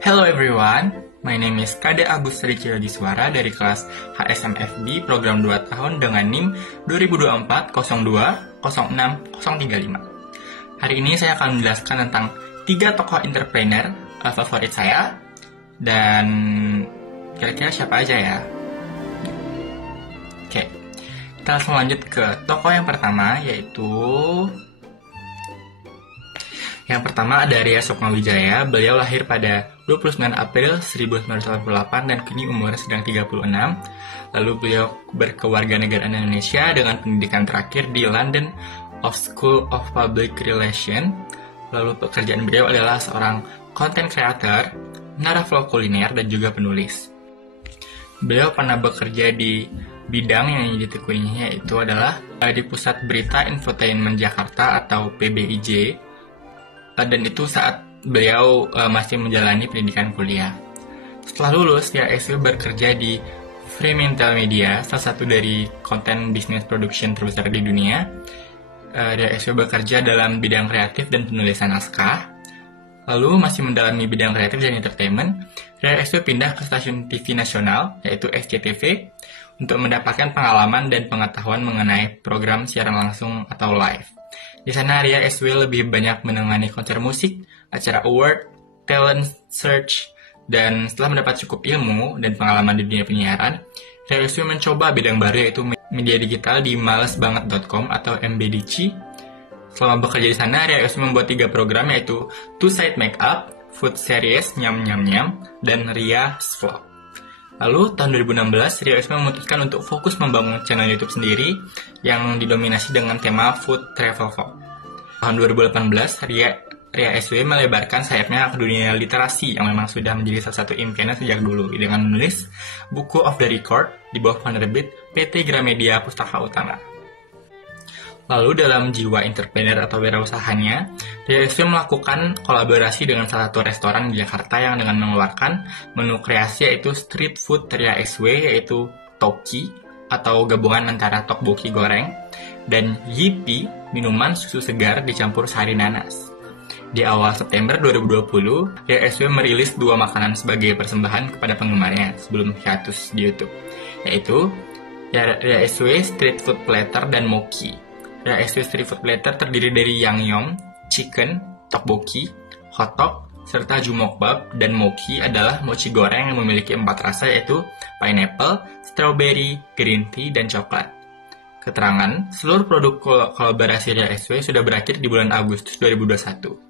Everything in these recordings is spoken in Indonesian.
Hello everyone, my name is Kade Agus Riki Yadiswara dari kelas HSMFB program 2 tahun dengan NIM 2024-02-06-035. Hari ini saya akan menjelaskan tentang 3 tokoh entrepreneur favorit saya, dan kira-kira siapa aja ya? Oke, kita langsung lanjut ke tokoh yang pertama, yaitu yang pertama ada Ria Sukmawijaya. Beliau lahir pada 29 April 1988 dan kini umurnya sedang 36. Lalu beliau berkewarganegaraan Indonesia dengan pendidikan terakhir di London School of Public Relations. Lalu pekerjaan beliau adalah seorang content creator, narasumber kuliner, dan juga penulis. Beliau pernah bekerja di bidang yang ditekuninya, yaitu adalah di Pusat Berita Infotainment Jakarta atau PBIJ, dan itu saat beliau masih menjalani pendidikan kuliah. Setelah lulus, Ria SW bekerja di Fremantle Media, salah satu dari konten bisnis production terbesar di dunia. Ria SW bekerja dalam bidang kreatif dan penulisan naskah. Lalu masih mendalami bidang kreatif dan entertainment, Ria SW pindah ke stasiun TV nasional, yaitu SCTV, untuk mendapatkan pengalaman dan pengetahuan mengenai program siaran langsung atau live. Di sana Ria SW lebih banyak menangani konser musik, acara award, talent search, dan setelah mendapat cukup ilmu dan pengalaman di dunia penyiaran, Ria SW mencoba bidang baru, yaitu media digital di malesbanget.com atau MBDC. Selama bekerja di sana, Ria SW membuat 3 program, yaitu Two Side Makeup, Food Series Nyam Nyam Nyam, dan Ria's Vlog. Lalu tahun 2016, Ria SW memutuskan untuk fokus membangun channel YouTube sendiri yang didominasi dengan tema Food Travel Vlog. Tahun 2018, Ria SW melebarkan sayapnya ke dunia literasi yang memang sudah menjadi salah satu impiannya sejak dulu, dengan menulis buku Off the Record di bawah penerbit PT Gramedia Pustaka Utama. Lalu dalam jiwa entrepreneur atau wirausahanya, Ria SW melakukan kolaborasi dengan salah satu restoran di Jakarta yang dengan mengeluarkan menu kreasi, yaitu street food Ria SW, yaitu Toki atau gabungan antara tteokbokki goreng dan Yippee, minuman susu segar dicampur sari nanas. Di awal September 2020, Ria SW merilis 2 makanan sebagai persembahan kepada penggemarnya sebelum hiatus di YouTube, yaitu Ria SW Street Food Platter dan Mochi. Ria SW Street Food Platter terdiri dari yangnyeom, chicken, tteokbokki, hotdog, serta jumokbap, dan mochi adalah mochi goreng yang memiliki 4 rasa, yaitu pineapple, strawberry, green tea, dan coklat. Keterangan, seluruh produk kolaborasi Ria SW sudah berakhir di bulan Agustus 2021,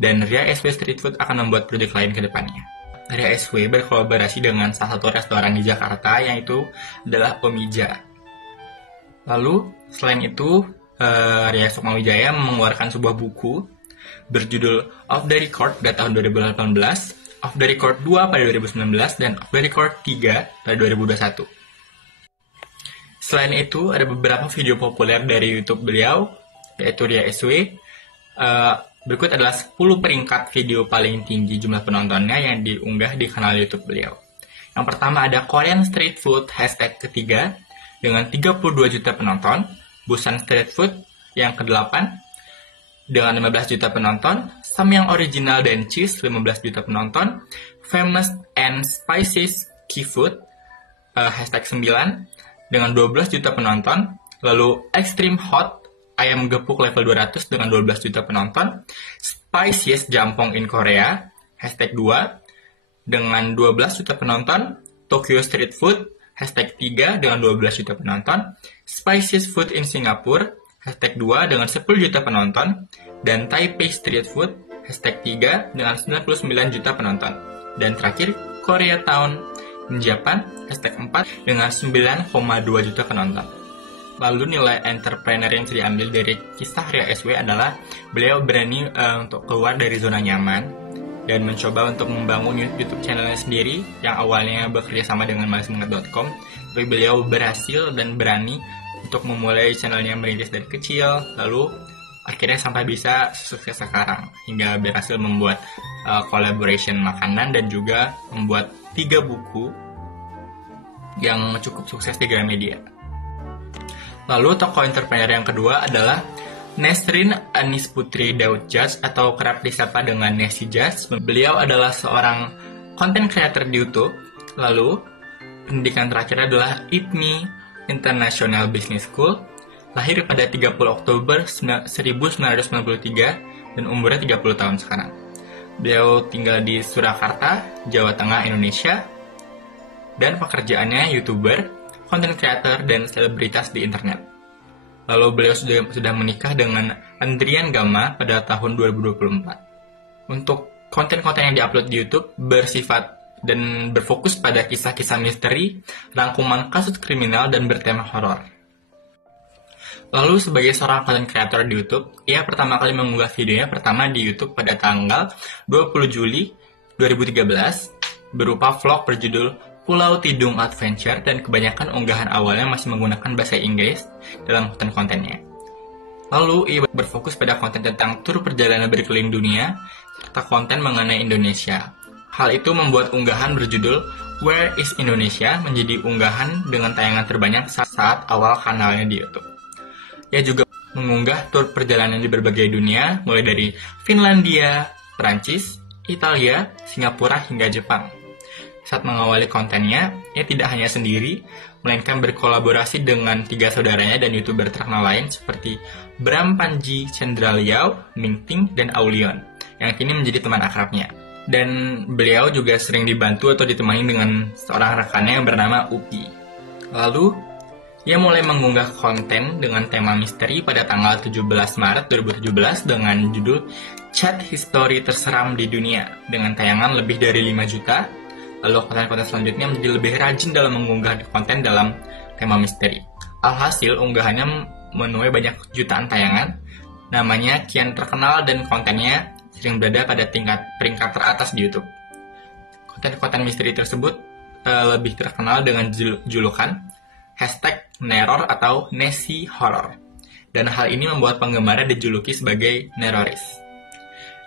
dan Ria SW Street Food akan membuat produk lain ke depannya. Ria SW berkolaborasi dengan salah satu restoran di Jakarta, yaitu adalah Omija. Lalu, selain itu, Ria Sukmawijaya mengeluarkan sebuah buku berjudul Off the Record pada tahun 2018, Off the Record 2 pada 2019, dan Off the Record 3 pada 2021. Selain itu, ada beberapa video populer dari YouTube beliau, yaitu Ria SW. Berikut adalah 10 peringkat video paling tinggi jumlah penontonnya yang diunggah di kanal YouTube beliau. Yang pertama ada Korean Street Food hashtag ketiga dengan 32 juta penonton, Busan Street Food yang ke-8 dengan 15 juta penonton, Samyang Original dan Cheese 15 juta penonton, Famous and Spices Key Food hashtag 9 dengan 12 juta penonton, lalu Extreme Hot Ayam Gepuk level 200 dengan 12 juta penonton, Spiciest Jampong in Korea hashtag 2 dengan 12 juta penonton, Tokyo Street Food hashtag 3 dengan 12 juta penonton, Spiciest Food in Singapore hashtag 2 dengan 10 juta penonton, dan Taipei Street Food hashtag 3 dengan 99 juta penonton. Dan terakhir, Koreatown in Japan hashtag 4 dengan 9,2 juta penonton. Lalu nilai entrepreneur yang bisa diambil dari kisah Ria SW adalah beliau berani untuk keluar dari zona nyaman dan mencoba untuk membangun YouTube channelnya sendiri yang awalnya bekerja sama dengan malesbanget.com, tapi beliau berhasil dan berani untuk memulai channelnya merintis dari kecil, lalu akhirnya sampai bisa sukses sekarang hingga berhasil membuat collaboration makanan dan juga membuat 3 buku yang cukup sukses di Gramedia. Lalu tokoh entrepreneur yang kedua adalah Nesrin Anis Putri Daud Judge atau kerap disapa dengan Nesi Judge. Beliau adalah seorang content creator di YouTube. Lalu, pendidikan terakhir adalah ITMI International Business School, lahir pada 30 Oktober 1993 dan umurnya 30 tahun sekarang. Beliau tinggal di Surakarta, Jawa Tengah, Indonesia, dan pekerjaannya YouTuber, content creator, dan selebritas di internet. Lalu beliau sudah menikah dengan Andrian Gama pada tahun 2024. Untuk konten-konten yang diupload di YouTube bersifat dan berfokus pada kisah-kisah misteri, rangkuman kasus kriminal, dan bertema horor. Lalu sebagai seorang content creator di YouTube, ia pertama kali mengunggah videonya pertama di YouTube pada tanggal 20 Juli 2013 berupa vlog berjudul Pulau Tidung Adventure, dan kebanyakan unggahan awalnya masih menggunakan bahasa Inggris dalam konten-kontennya. Lalu ia berfokus pada konten tentang tur perjalanan berkeliling dunia serta konten mengenai Indonesia. Hal itu membuat unggahan berjudul Where is Indonesia menjadi unggahan dengan tayangan terbanyak saat awal kanalnya di YouTube. Ia juga mengunggah tur perjalanan di berbagai dunia, mulai dari Finlandia, Prancis, Italia, Singapura, hingga Jepang. Saat mengawali kontennya, ia tidak hanya sendiri, melainkan berkolaborasi dengan 3 saudaranya dan YouTuber terkenal lain seperti Bram Panji, Chandra Liao, Ming Ting, dan Aulion, yang kini menjadi teman akrabnya. Dan beliau juga sering dibantu atau ditemani dengan seorang rekannya yang bernama Upi. Lalu, ia mulai mengunggah konten dengan tema misteri pada tanggal 17 Maret 2017 dengan judul Chat History Terseram di Dunia dengan tayangan lebih dari 5 juta. Lalu konten-konten selanjutnya menjadi lebih rajin dalam mengunggah konten dalam tema misteri. Alhasil, unggahannya menuai banyak jutaan tayangan, namanya kian terkenal dan kontennya sering berada pada peringkat teratas di YouTube. Konten-konten misteri tersebut lebih terkenal dengan julukan #Neror atau Nessie Horror, dan hal ini membuat penggemarnya dijuluki sebagai Neroris.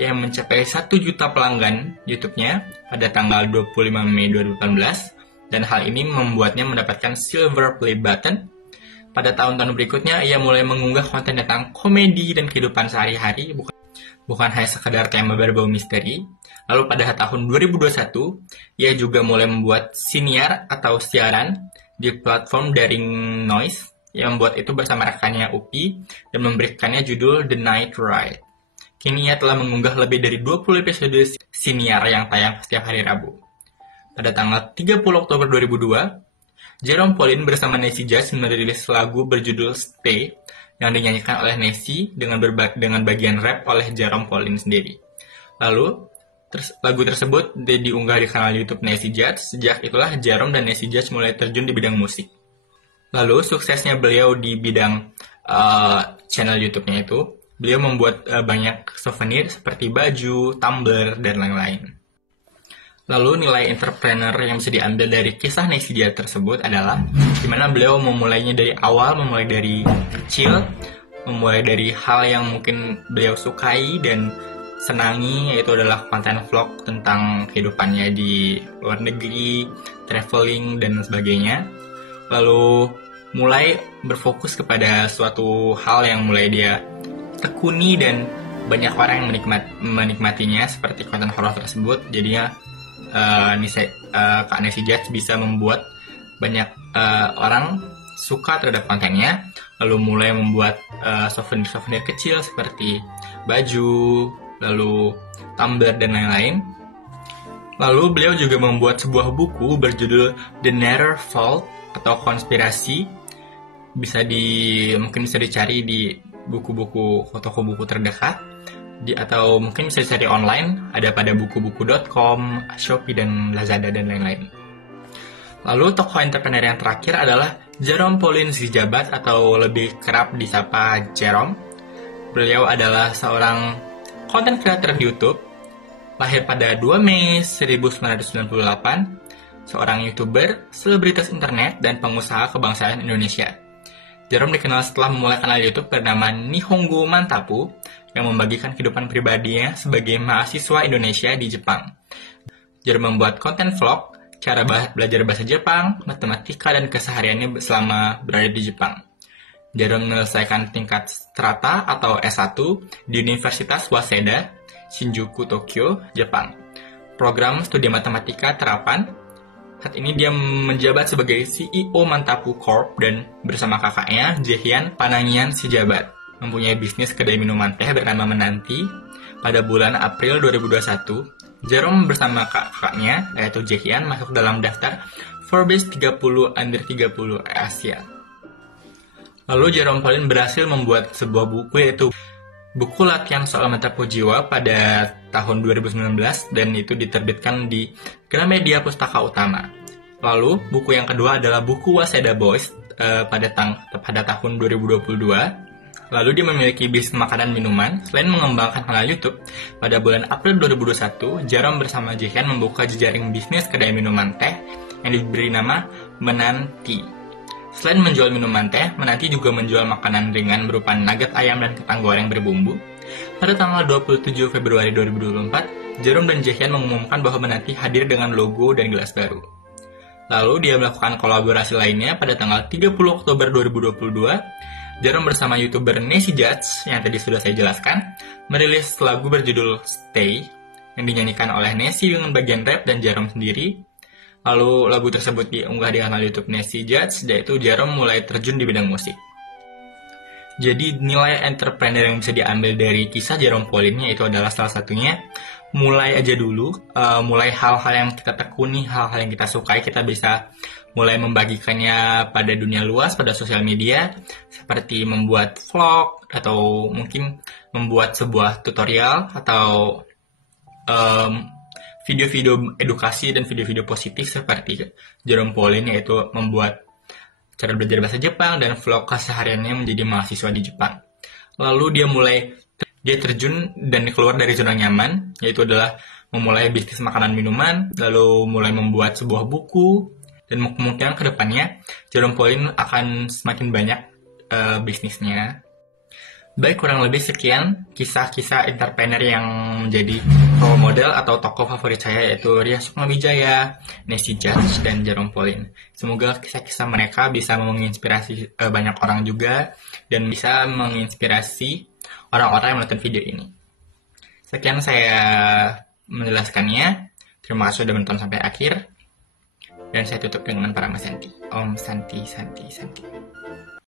Yang mencapai 1 juta pelanggan YouTube-nya pada tanggal 25 Mei 2018, dan hal ini membuatnya mendapatkan Silver Play Button. Pada tahun-tahun berikutnya, ia mulai mengunggah konten tentang komedi dan kehidupan sehari-hari, bukan hanya sekedar tema berbau misteri. Lalu pada tahun 2021, ia juga mulai membuat siniar atau siaran di platform daring Noise, yang membuat itu bersama rekannya Upi dan memberikannya judul The Night Ride. Kini ia telah mengunggah lebih dari 20 episode siniar yang tayang setiap hari Rabu. Pada tanggal 30 Oktober 2002, Jerome Pauline bersama Nessie Judge merilis lagu berjudul Stay yang dinyanyikan oleh Nessie dengan bagian rap oleh Jerome Pauline sendiri. Lalu, lagu tersebut diunggah di kanal YouTube Nessie Judge. Sejak itulah Jerome dan Nessie Judge mulai terjun di bidang musik. Lalu suksesnya beliau di bidang channel YouTube-nya itu, beliau membuat banyak souvenir seperti baju, tumbler, dan lain-lain. Lalu nilai entrepreneur yang bisa diambil dari kisah Nessie Judge tersebut adalah dimana beliau memulainya dari awal, memulai dari kecil, memulai dari hal yang mungkin beliau sukai dan senangi, yaitu adalah konten vlog tentang kehidupannya di luar negeri, traveling, dan sebagainya. Lalu mulai berfokus kepada suatu hal yang mulai dia tekuni dan banyak orang yang menikmatinya seperti konten horor tersebut. Jadinya Kak Nessie Judge bisa membuat banyak orang suka terhadap kontennya. Lalu mulai membuat souvenir-souvenir kecil seperti baju, lalu tumbler, dan lain-lain. Lalu beliau juga membuat sebuah buku berjudul The Nether Vault atau konspirasi. Mungkin bisa dicari di buku-buku, toko buku terdekat, atau mungkin bisa dicari online, ada pada bukubuku.com, Shopee, dan Lazada, dan lain-lain. Lalu tokoh entrepreneur yang terakhir adalah Jerome Pauline Zijabat atau lebih kerap disapa Jerome. Beliau adalah seorang content creator di YouTube, lahir pada 2 Mei 1998, seorang YouTuber, selebritas internet, dan pengusaha kebangsaan Indonesia. Jerome dikenal setelah memulai kanal YouTube bernama Nihongo Mantapu yang membagikan kehidupan pribadinya sebagai mahasiswa Indonesia di Jepang. Jerome membuat konten vlog, cara belajar bahasa Jepang, matematika, dan kesehariannya selama berada di Jepang. Jerome menyelesaikan tingkat strata atau S1 di Universitas Waseda, Shinjuku, Tokyo, Jepang. program studi matematika terapan. Saat ini dia menjabat sebagai CEO Mantapu Corp dan bersama kakaknya, Jaehyun Panangian Sijabat, mempunyai bisnis kedai minuman teh bernama Menanti. Pada bulan April 2021, Jerome bersama kakaknya, yaitu Jaehyun, masuk dalam daftar Forbes 30 Under 30 Asia. Lalu Jerome Pauline berhasil membuat sebuah buku, yaitu buku latihan soal mata jiwa pada tahun 2019, dan itu diterbitkan di Gramedia Pustaka Utama. Lalu buku yang kedua adalah buku Waseda Boys pada tahun 2022. Lalu dia memiliki bisnis makanan minuman. Selain mengembangkan kanal YouTube, pada bulan April 2021, Jerome bersama Jaehyun membuka jejaring bisnis kedai minuman teh yang diberi nama Menanti. Selain menjual minuman teh, Menanti juga menjual makanan ringan berupa nugget ayam dan kentang goreng berbumbu. Pada tanggal 27 Februari 2024, Jerome dan Jaehyun mengumumkan bahwa Menanti hadir dengan logo dan gelas baru. Lalu dia melakukan kolaborasi lainnya pada tanggal 30 Oktober 2022. Jerome bersama YouTuber Nessie Judge, yang tadi sudah saya jelaskan, merilis lagu berjudul Stay, yang dinyanyikan oleh Nessie dengan bagian rap dan Jerome sendiri. Lalu lagu tersebut diunggah di kanal YouTube Nessie Judge, yaitu Jerome mulai terjun di bidang musik. Jadi nilai entrepreneur yang bisa diambil dari kisah Jerome Pauline itu adalah salah satunya, mulai aja dulu, mulai hal-hal yang kita tekuni, hal-hal yang kita sukai, kita bisa mulai membagikannya pada dunia luas, pada sosial media, seperti membuat vlog, atau mungkin membuat sebuah tutorial, atau video-video edukasi dan video-video positif seperti Jerome Pauline, yaitu membuat cara belajar bahasa Jepang dan vlog kesehariannya menjadi mahasiswa di Jepang. Lalu dia terjun dan keluar dari zona nyaman, yaitu adalah memulai bisnis makanan minuman, lalu mulai membuat sebuah buku, dan kemungkinan ke depannya Jerome Pauline akan semakin banyak bisnisnya. Baik, kurang lebih sekian kisah-kisah entrepreneur yang menjadi role model atau tokoh favorit saya, yaitu Ria Sukmawijaya, Nessie Judge, dan Jerome Pauline. Semoga kisah-kisah mereka bisa menginspirasi banyak orang juga, dan bisa menginspirasi orang-orang yang menonton video ini. Sekian saya menjelaskannya. Terima kasih sudah menonton sampai akhir. Dan saya tutup dengan para Mas Santi. Om Santi, Santi, Santi.